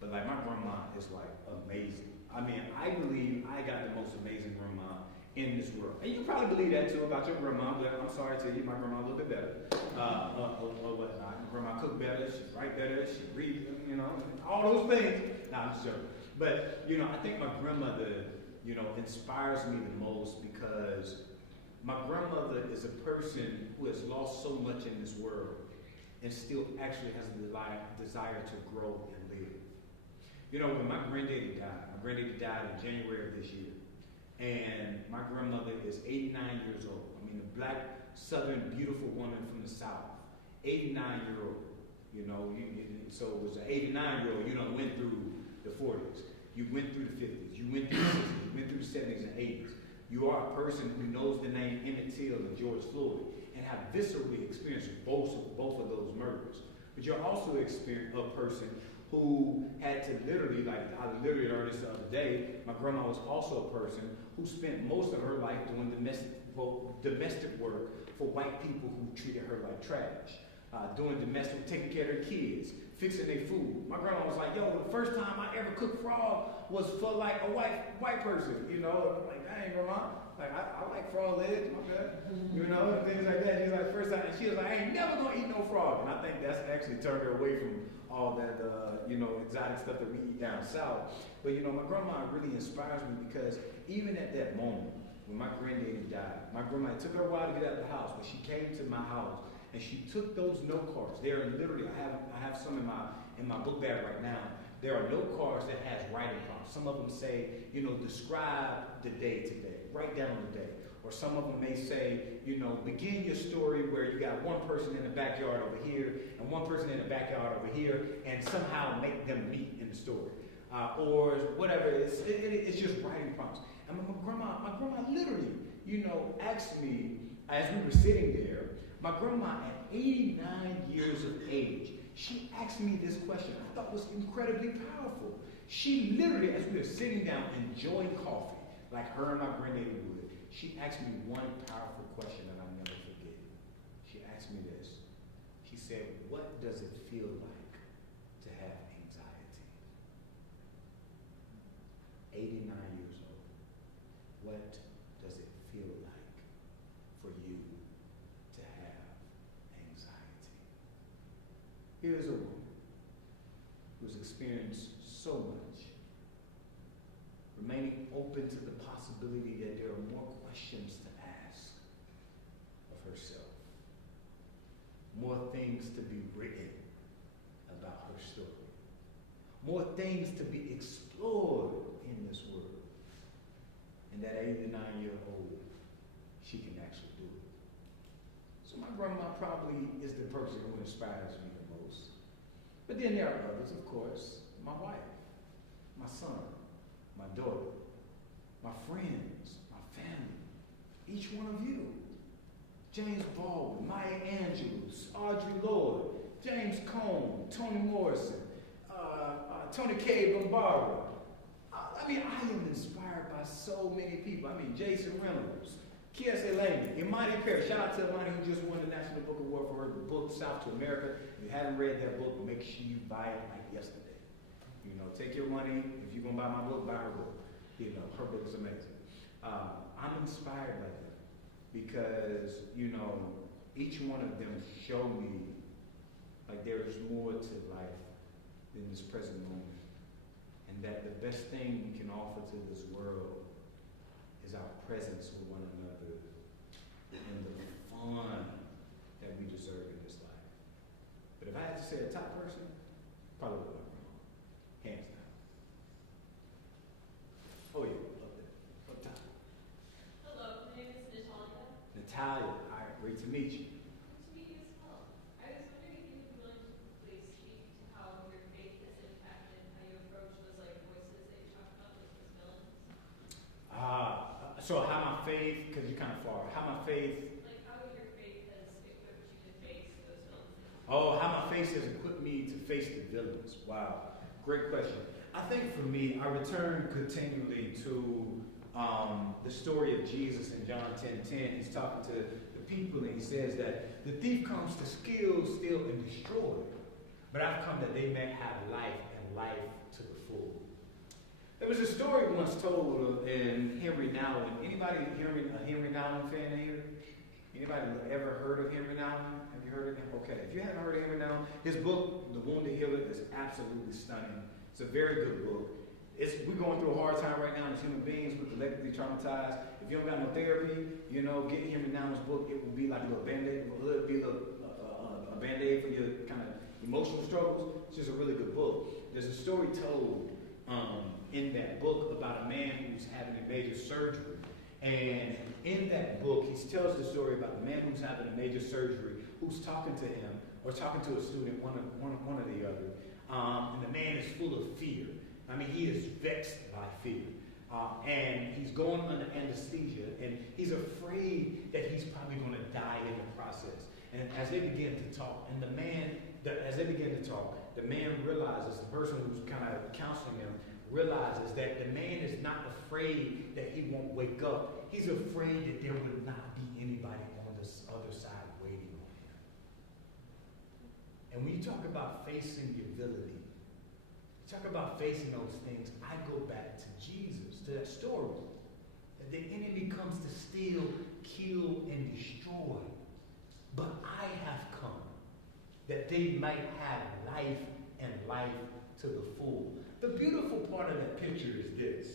but like my grandma is like amazing. I mean, I believe I got the most amazing grandma in this world. And you probably believe that too about your grandma, but I'm sorry to tell you, my grandma a little bit better. Or whatnot. My grandma cook better, she write better, she read, you know, all those things. Nah, I'm just joking. But, you know, I think my grandmother, you know, inspires me the most because my grandmother is a person who has lost so much in this world and still actually has a desire to grow and live. You know, when my granddaddy died in January of this year, and my grandmother is 89 years old. I mean, a black, southern, beautiful woman from the South. 89-year-old. You know, so it was an 89-year-old. You know, went through the 40s. You went through the 50s. You went through the 60s. You went through the 70s and 80s. You are a person who knows the name Emmett Till and George Floyd and have viscerally experienced both of those murders. But you're also a person who had to literally, like I literally learned this the other day, my grandma was also a person who spent most of her life doing domestic work for white people who treated her like trash. Doing domestic, taking care of their kids, fixing their food. My grandma was like, yo, the first time I ever cooked frog was for like a white person, you know? I'm like, dang, grandma, like I like frog legs, my bad, you know, and things like that. She's like, first time, and she was like, I ain't never gonna eat no frog. And I think that's actually turned her away from all that, you know, exotic stuff that we eat down south. But, you know, my grandma really inspires me because even at that moment, when my granddaddy died, my grandma, it took her a while to get out of the house, but she came to my house and she took those note cards. There are literally, I have some in my book bag right now. There are note cards that has writing prompts. Some of them say, you know, describe the day today. Write down the day. Or some of them may say, you know, begin your story where you got one person in the backyard over here and one person in the backyard over here, and somehow make them meet in the story. Or whatever. It's just writing prompts. And my grandma literally, you know, asked me as we were sitting there. My grandma, at 89 years of age, she asked me this question I thought was incredibly powerful. She literally, as we were sitting down enjoying coffee, like her and my granddaddy would, she asked me one powerful question that I'll never forget. She asked me this. She said, what does it feel like to have anxiety? 89 years old. What does it feel like for you to have anxiety? Here's a woman who's experienced so much, remaining open to the possibility that there are more questions to ask of herself, more things to be written about her story, more things to be explored in this world. And that 89-year-old, she can actually do it. So my grandma probably is the person who inspires me the most. But then there are others, of course. My wife, my son, my daughter, my friends, my family, each one of you. James Baldwin, Maya Angelou, Audre Lorde, James Cone, Toni Morrison, Tony K. Bombara. I mean, I am inspired by so many people. I mean, Jason Reynolds, Kiese Lehman, Imani Perry. Shout out to Imani who just won the National Book Award for her book, South to America. If you haven't read that book, make sure you buy it like yesterday. You know, take your money. If you're going to buy my book, buy her book. You know, her book is amazing. I'm inspired by them because, you know, each one of them show me like there is more to life than this present moment. And that the best thing we can offer to this world is our presence with one another and the fun that we deserve in this life. But if I had to say a top person, probably my grandma. Hands down. Oh yeah, up there. Up top. Hello, my name is Natalia. Natalia, all right, great to meet you. Good to meet you as well. I was wondering if you would be willing to please speak to how your faith has impacted how you approach those like voices that you talked about, like those villains. So how my faith, because you're kind of far, how my faith. Like how your faith has equipped you to face those villains. Oh, how my faith has equipped me to face the villains. Wow, great question. I think for me, I return continually to the story of Jesus in John 10:10. He's talking to the people and he says that the thief comes to steal, and destroy. But I've come that they may have life and life to the full. There was a story once told in Henry Nouwen. Anybody a Henry Nouwen fan here? Anybody ever heard of Henry Nouwen? Have you heard of him? Okay, if you haven't heard of Henry Nouwen, his book, The Wounded Healer, is absolutely stunning. It's a very good book. We're going through a hard time right now as human beings. We're collectively traumatized. If you don't got no therapy, you know, get Henry Nouwen's book. It will be like a little Band-Aid. It'll be a Band-Aid for your kind of emotional struggles. It's just a really good book. There's a story told in that book about a man who's having a major surgery. And in that book, he tells the story about the man who's having a major surgery, who's talking to him or talking to a student, one or the other, and the man is full of fear. I mean, he is vexed by fear. And he's going under anesthesia, and he's afraid that he's probably going to die in the process. And as they begin to talk, and the man realizes, the person who's kind of counseling him realizes that the man is not afraid that he won't wake up. He's afraid that there will not be anybody on this other side waiting on him. And when you talk about facing your villainy, you talk about facing those things, I go back to Jesus, to that story. That the enemy comes to steal, kill, and destroy. But I have come that they might have life and life to the full. The beautiful part of that picture is this,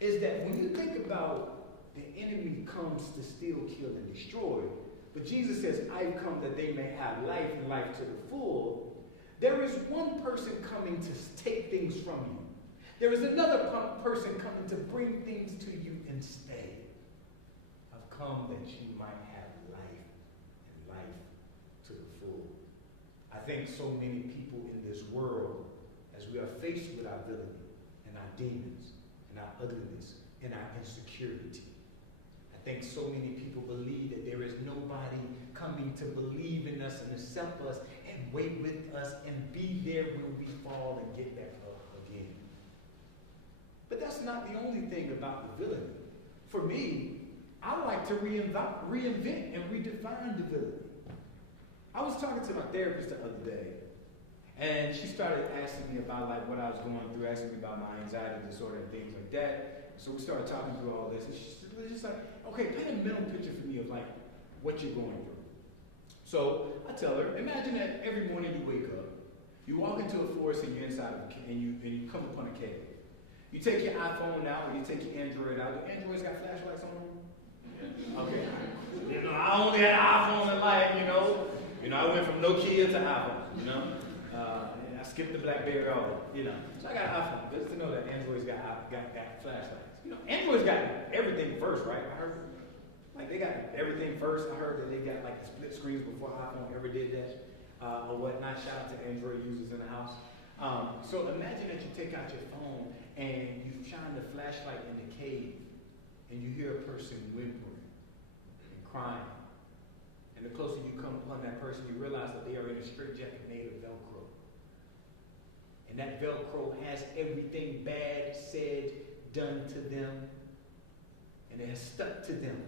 is that when you think about the enemy comes to steal, kill, and destroy, but Jesus says, I've come that they may have life and life to the full, there is one person coming to take things from you. There is another person coming to bring things to you instead. I've come that you might have life and life to the full. I think so many people in this world, as we are faced with our villainy and our demons and our ugliness and our insecurity, I think so many people believe that there is nobody coming to believe in us and accept us and wait with us and be there when we fall and get back up again. But that's not the only thing about the villainy. For me, I like to reinvent and redefine the villainy. I was talking to my therapist the other day, and she started asking me about like what I was going through, asking me about my anxiety disorder and things like that. So we started talking through all this, and she's just like, okay, paint a mental picture for me of like what you're going through. So I tell her, imagine that every morning you wake up, you walk into a forest and you're inside of and you come upon a cave. You take your iPhone out or you take your Android out. Do Androids got flashlights on them? Okay. You know, I only had an iPhone in life, you know. I went from Nokia to iPhone, you know. I skipped the BlackBerry over, you know. So I got an iPhone. Just to know that Androids got flashlights. You know, Androids got everything first, right? I heard, like they got everything first. I heard that they got like the split screens before iPhone ever did that, or whatnot. Shout out to Android users in the house. So imagine that you take out your phone and you shine the flashlight in the cave, and you hear a person whimpering and crying. And the closer you come upon that person, you realize that they are in a straitjacket made of Velcro. And that Velcro has everything bad said, done to them, and it has stuck to them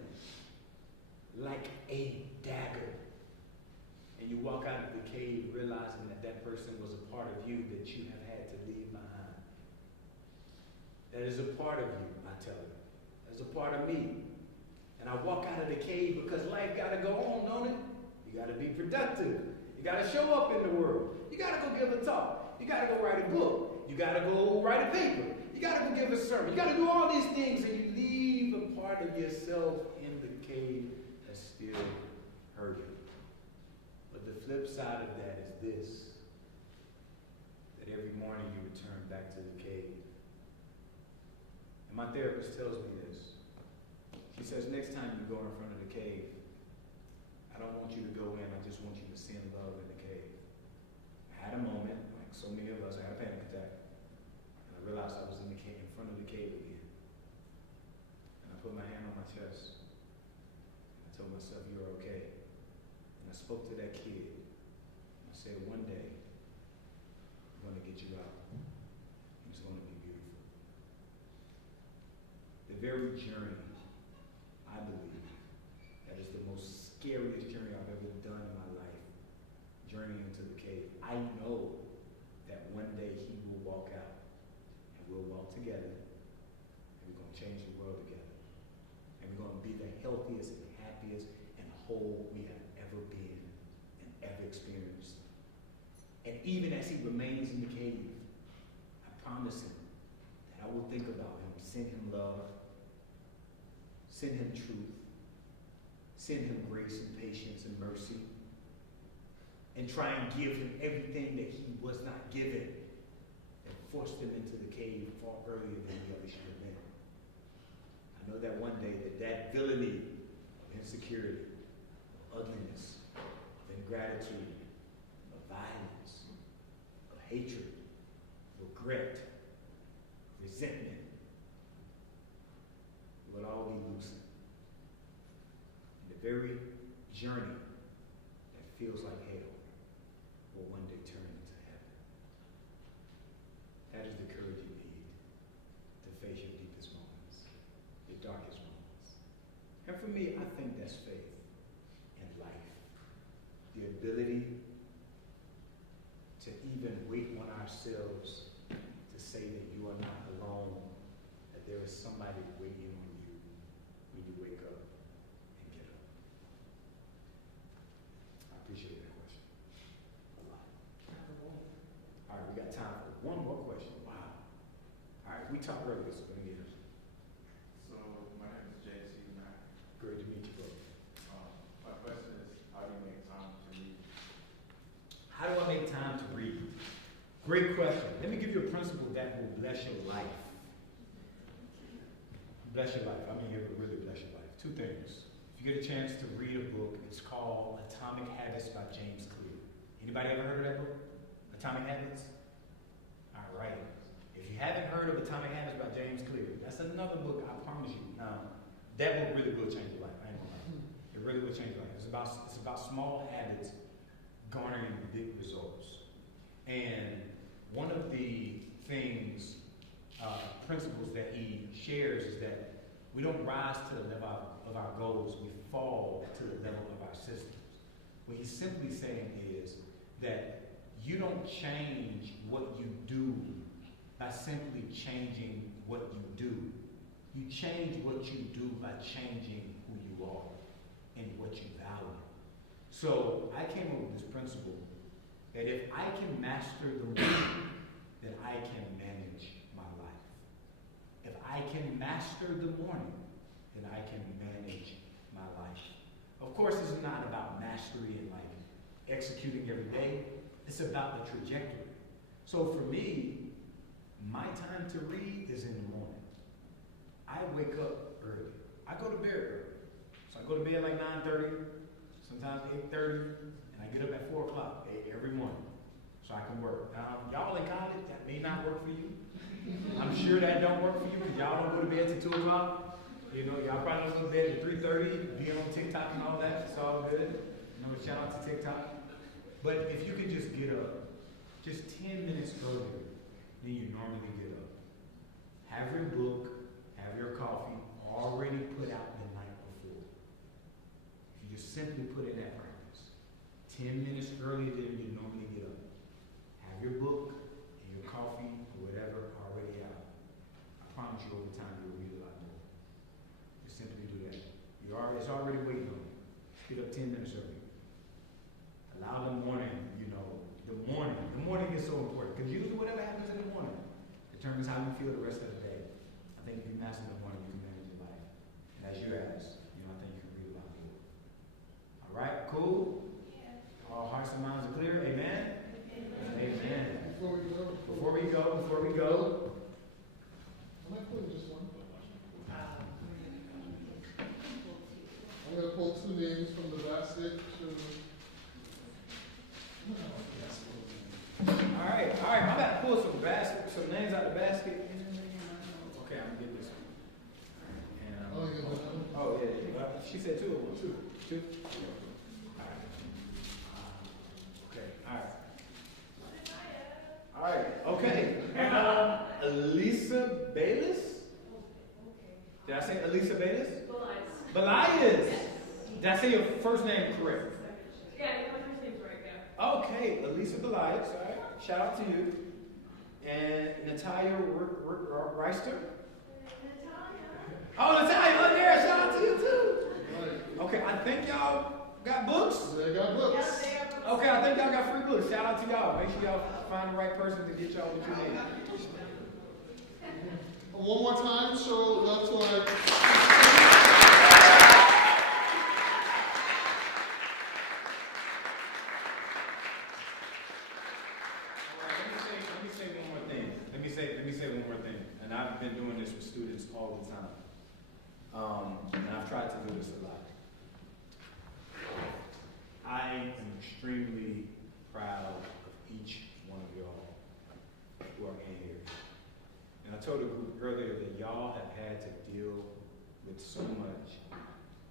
like a dagger. And you walk out of the cave realizing that that person was a part of you that you have had to leave behind. That is a part of you, I tell you. That's a part of me. And I walk out of the cave because life got to go on, don't it? You got to be productive. You got to show up in the world. You got to go give a talk. You got to go write a book. You got to go write a paper. You got to go give a sermon. You got to do all these things, and you leave a part of yourself in the cave that's still hurting. But the flip side of that is this, that every morning you return back to the cave. And my therapist tells me this. She says, next time you go in front of the cave, I don't want you to go in, I just want you to send love in the cave. I had a moment, like so many of us, I had a panic attack. And I realized I was in front of the cave again. And I put my hand on my chest. And I told myself, you're okay. And I spoke to that kid. And I said, one day, I'm going to get you out. And it's going to be beautiful. The very journey, I believe, that is the most scariest journey I've ever done in my life, journeying into the cave. I know that one day he will walk out, and we'll walk together, and we're going to change the world together. And we're going to be the healthiest and happiest and whole we have ever been and ever experienced. And even as he remains in the cave, I promise him that I will think about him, send him love, send him truth, send him grace and patience and mercy, and try and give him everything that he was not given and forced him into the cave far earlier than he ever should have been. I know that one day that villainy of insecurity, of ugliness, of ingratitude, hatred, regret, resentment will all be loosened. And the very journey that feels like hell will one day turn into heaven. That is the courage you need to face your deepest moments, your darkest moments. And for me, I think that's faith in life. The ability to even wait on ourselves to say that you are not alone, that there is somebody waiting on you when you wake up and get up. I appreciate that question. A lot. All right, we got time for one more question. Wow. All right, we talked earlier, so let me get it. So, my name is JC Mack. Great to meet you, bro. My question is, how do you make time to read? How do I make time to read? Great question. Let me give you a principle that will bless your life. Bless your life. I mean, it will really bless your life. Two things. If you get a chance to read a book, it's called Atomic Habits by James Clear. Anybody ever heard of that book? Atomic Habits? All right. If you haven't heard of Atomic Habits by James Clear, that's another book, I promise you. Now, that book really will change your life. I ain't gonna lie. It really will change your life. It's about small habits garnering big results. And one of the things, principles that he shares is that we don't rise to the level of our goals, we fall to the level of our systems. What he's simply saying is that you don't change what you do by simply changing what you do. You change what you do by changing who you are and what you value. So I came up with this principle that if I can master the morning, then I can manage my life. If I can master the morning, then I can manage my life. Of course, this is not about mastery and like executing every day. It's about the trajectory. So for me, my time to read is in the morning. I wake up early. I go to bed early. So I go to bed like 9:30, sometimes 8:30, and I get up at 4 o'clock every morning so I can work. Now, y'all in college, that may not work for you. I'm sure that don't work for you because y'all don't go to bed till 2 o'clock. You know, y'all probably don't go to bed at 3:30, be on TikTok and all that. It's all good. You know, shout out to TikTok. But if you could just get up just 10 minutes earlier than you normally get up, have your book, have your coffee already put out the night before. If you just simply put in that practice, 10 minutes earlier than you normally get up, have your book and your coffee or whatever already out. I promise you over time you'll read a lot more. Just simply do that. It's already waiting on you. Get up 10 minutes early. Allow the morning, the morning is so important. Because usually whatever happens in the morning determines how you feel the rest of the day. I think if you master the morning, you can manage your life. And as you ask, I think you can read a lot more. All right, cool? Yeah. All hearts and minds are clear? Amen? Amen. Before we go, Before we go. I might put just one question. I'm going to pull 2 names from the basket. All right. I'm about to pull some names out of the basket. Okay, I'm gonna get this one. And, yeah. She said 2 of them. Two. All right. Okay. Elisa Bayless. Did I say Elisa Bayless? Belias. Did I say your first name correct? Yeah, your first name's right, yeah. Okay, Elisa Belias. All right. Shout out to you. And Natalia Reister. Oh, Natalia, look there. Shout out to you too. Okay, I think y'all got books. They got books. Yeah, they have books. Okay, I think y'all got free books. Shout out to y'all. Make sure y'all find the right person to get y'all what you need. One more time, show love to our. Let me say one more thing. And I've been doing this with students all the time. And I've tried to do this a lot. I am extremely proud of each one of y'all told the group earlier that y'all have had to deal with so much.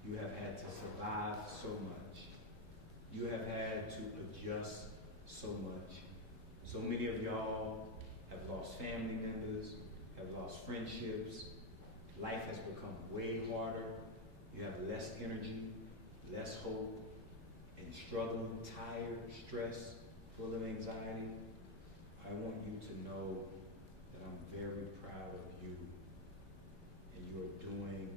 You have had to survive so much. You have had to adjust so much. So many of y'all have lost family members, have lost friendships. Life has become way harder. You have less energy, less hope, and struggling, tired, stressed, full of anxiety. I want you to know that I'm very proud of you, and you are doing